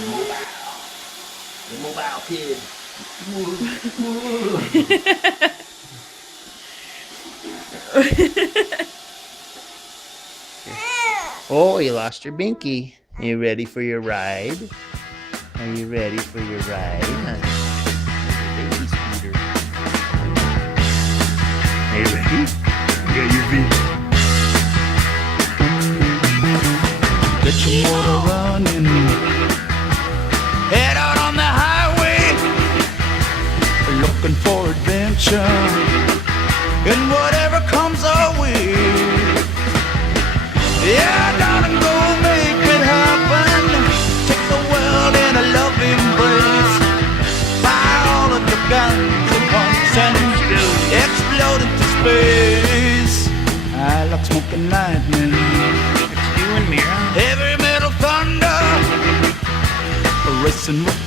Mobile. The mobile kid. Oh, you lost your binky. Are you ready for your ride? Are you ready for your ride? Baby scooter. Are you ready? You got your binky. Get your motor running. Head out on the highway, looking for adventure and whatever comes our way. Yeah, darling, go make it happen. Take the world in a love embrace. Fire all of your guns at once and explode into space. I like smoking lightning. It's you and me, huh? Heavy metal thunder, racing with